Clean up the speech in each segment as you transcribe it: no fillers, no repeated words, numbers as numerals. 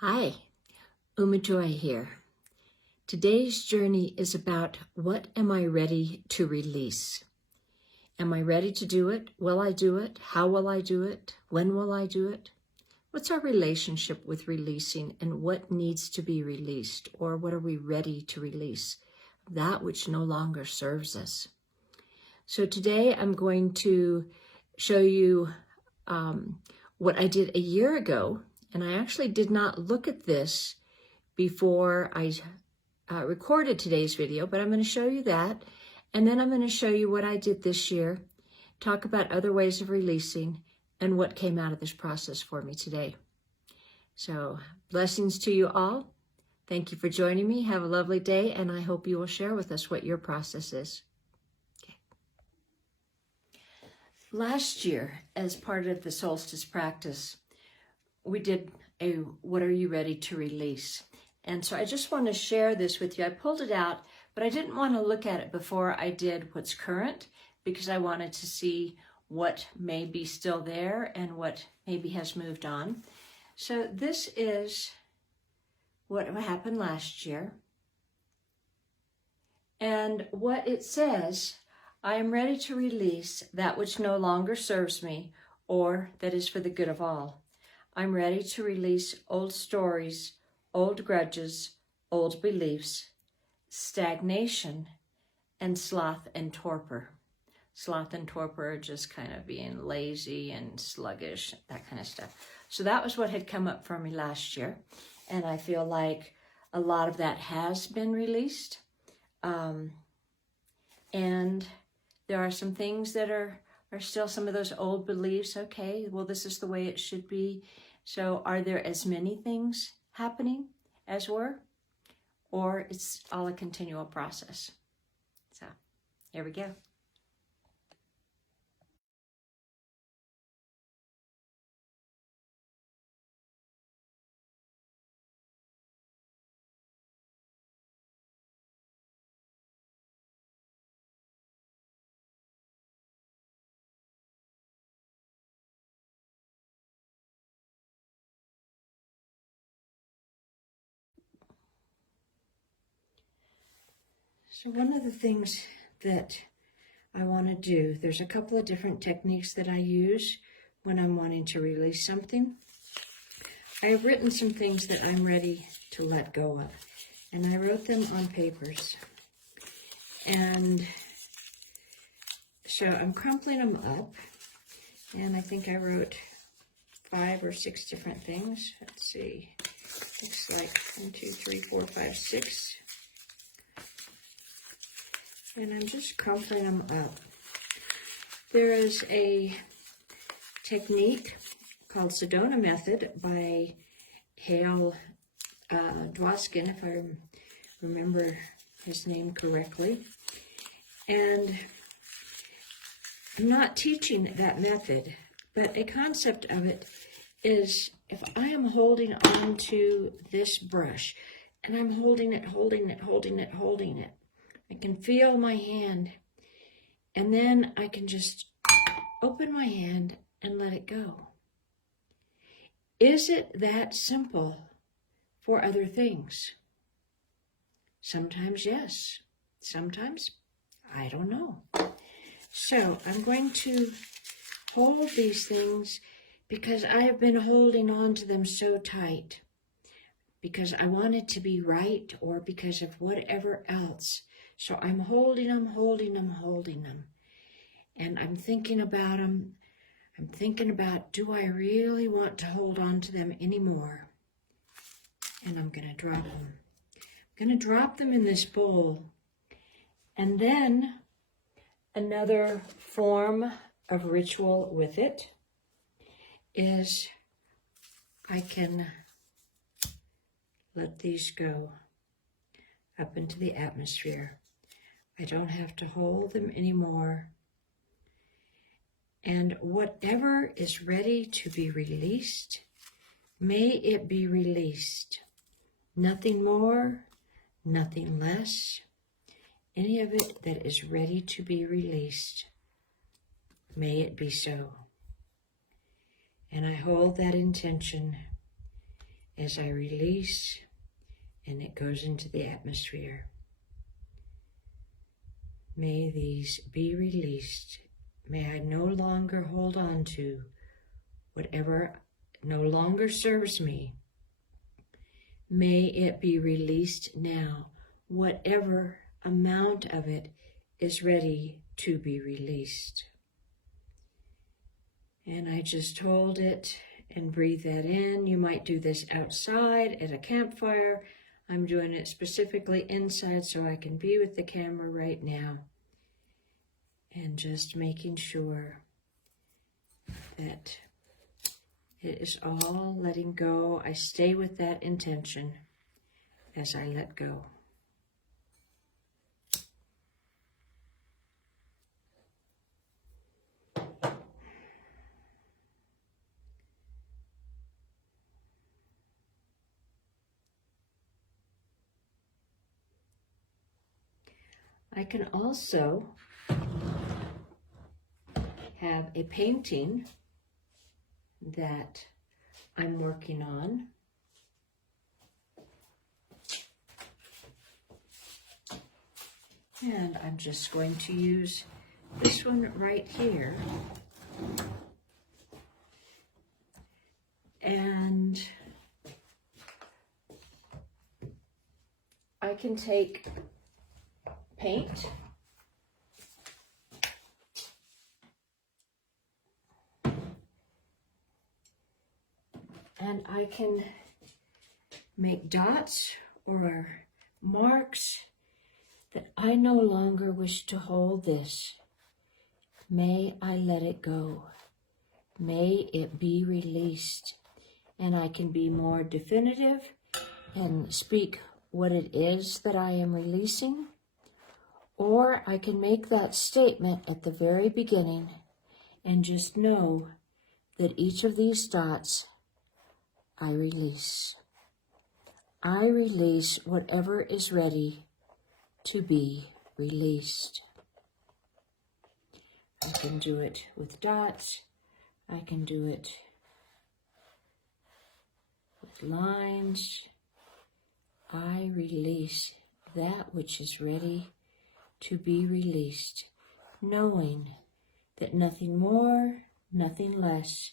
Hi, Joy here. Today's journey is about what am I ready to release? Am I ready to do it? Will I do it? How will I do it? When will I do it? What's our relationship with releasing and what needs to be released? Or what are we ready to release? That which no longer serves us. So today I'm going to show you what I did a year ago. And I actually did not look at this before I recorded today's video, but I'm going to show you that. And then I'm going to show you what I did this year, talk about other ways of releasing, and what came out of this process for me today. So blessings to you all. Thank you for joining me. Have a lovely day, and I hope you will share with us what your process is. Okay. Last year, as part of the solstice practice, we did a what are you ready to release? And so I just want to share this with you. I pulled it out, but I didn't want to look at it before I did what's current because I wanted to see what may be still there and what maybe has moved on. So this is what happened last year. And what it says, I am ready to release that which no longer serves me or that is for the good of all. I'm ready to release old stories, old grudges, old beliefs, stagnation, and sloth and torpor. Sloth and torpor are just kind of being lazy and sluggish, that kind of stuff. So that was what had come up for me last year. And I feel like a lot of that has been released. And there are some things that are still some of those old beliefs. Okay, well, this is the way it should be. So are there as many things happening as were? Or it's all a continual process? So here we go. So one of the things that I want to do, there's a couple of different techniques that I use when I'm wanting to release something. I have written some things that I'm ready to let go of, and I wrote them on papers. And so I'm crumpling them up, and I think I wrote 5 or 6 different things. Let's see, looks like 1, 2, 3, 4, 5, 6. And I'm just crumpling them up. There is a technique called Sedona Method by Hale Dwoskin, if I remember his name correctly. And I'm not teaching that method, but a concept of it is if I am holding on to this brush and I'm holding it, I can feel my hand, and then I can just open my hand and let it go. Is it that simple for other things? Sometimes yes, sometimes I don't know. So I'm going to hold these things because I have been holding on to them so tight because I want it to be right or because of whatever else. So I'm holding them. And I'm thinking about them. I'm thinking about, do I really want to hold on to them anymore? And I'm going to drop them. I'm going to drop them in this bowl. And then another form of ritual with it is I can let these go up into the atmosphere. I don't have to hold them anymore. And whatever is ready to be released, may it be released. Nothing more, nothing less. Any of it that is ready to be released, may it be so. And I hold that intention as I release, and it goes into the atmosphere. May these be released. May I no longer hold on to whatever no longer serves me. May it be released now, whatever amount of it is ready to be released. And I just hold it and breathe that in. You might do this outside at a campfire. I'm doing it specifically inside so I can be with the camera right now. And just making sure that it is all letting go. I stay with that intention as I let go. I can also have a painting that I'm working on. And I'm just going to use this one right here. And I can take paint and I can make dots or marks that I no longer wish to hold this. May I let it go. May it be released. And I can be more definitive and speak what it is that I am releasing. Or I can make that statement at the very beginning and just know that each of these dots I release. I release whatever is ready to be released. I can do it with dots. I can do it with lines. I release that which is ready to be released, knowing that nothing more, nothing less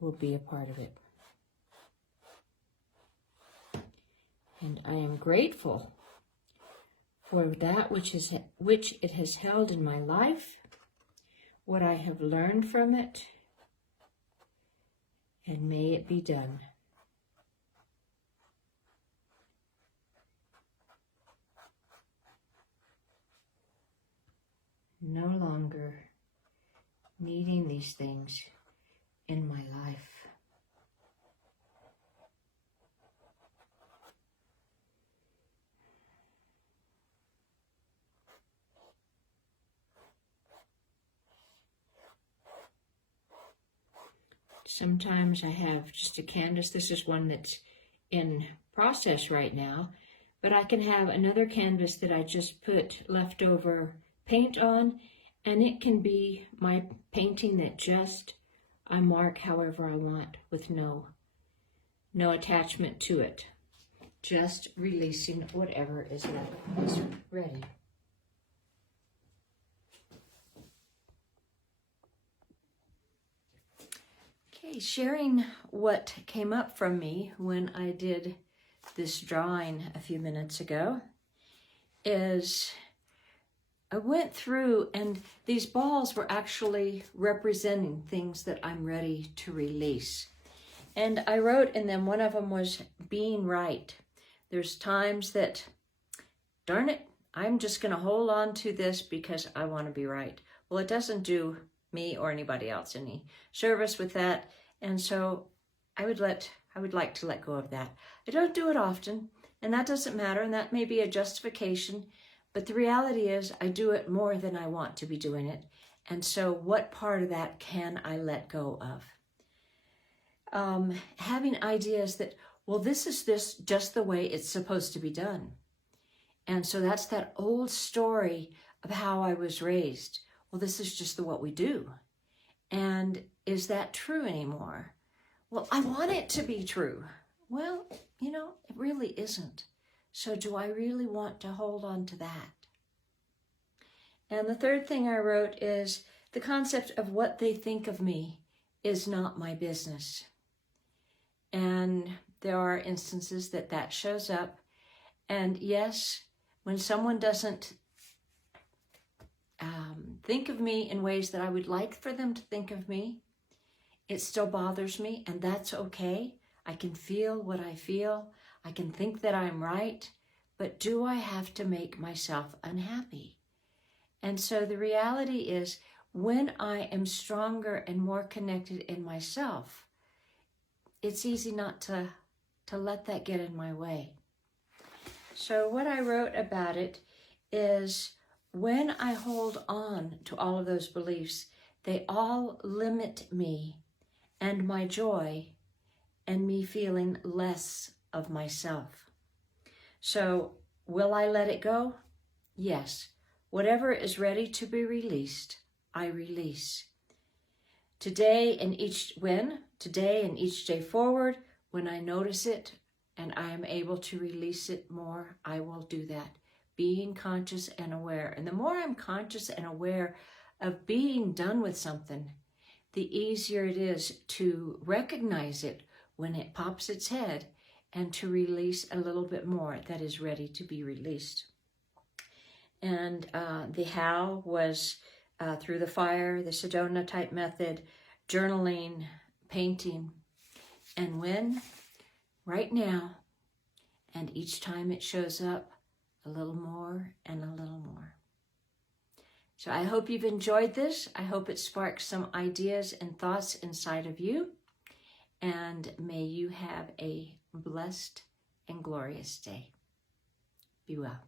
will be a part of it. And I am grateful for that which it has held in my life, what I have learned from it, and may it be done. No longer needing these things in my life. Sometimes I have just a canvas. This is one that's in process right now, but I can have another canvas that I just put leftover paint on, and it can be my painting that just I mark however I want with no attachment to it. Just releasing whatever is ready. Okay, sharing what came up from me when I did this drawing a few minutes ago is I went through, and these balls were actually representing things that I'm ready to release. And I wrote in them, one of them was being right. There's times that, darn it, I'm just going to hold on to this because I want to be right. Well, it doesn't do me or anybody else any service with that. And so I would like to let go of that. I don't do it often, and that doesn't matter, and that may be a justification. But the reality is I do it more than I want to be doing it. And so what part of that can I let go of? Having ideas that, well, this is just the way it's supposed to be done. And so that's that old story of how I was raised. Well, this is just what we do. And is that true anymore? Well, I want it to be true. Well, you know, it really isn't. So do I really want to hold on to that? And the third thing I wrote is the concept of what they think of me is not my business. And there are instances that that shows up. And yes, when someone doesn't think of me in ways that I would like for them to think of me, it still bothers me, and that's okay. I can feel what I feel. I can think that I'm right, but do I have to make myself unhappy? And so the reality is, when I am stronger and more connected in myself, it's easy not to let that get in my way. So what I wrote about it is, when I hold on to all of those beliefs, they all limit me and my joy and me feeling less of myself. So will I let it go? Yes. Whatever is ready to be released, I release. Today and each day forward, when I notice it and I am able to release it more, I will do that. Being conscious and aware. And the more I'm conscious and aware of being done with something, the easier it is to recognize it when it pops its head and to release a little bit more that is ready to be released. And the how was through the fire, the Sedona type method, journaling, painting. And when? Right now. And each time it shows up, a little more and a little more. So I hope you've enjoyed this. I hope it sparks some ideas and thoughts inside of you. And may you have a blessed and glorious day. Be well.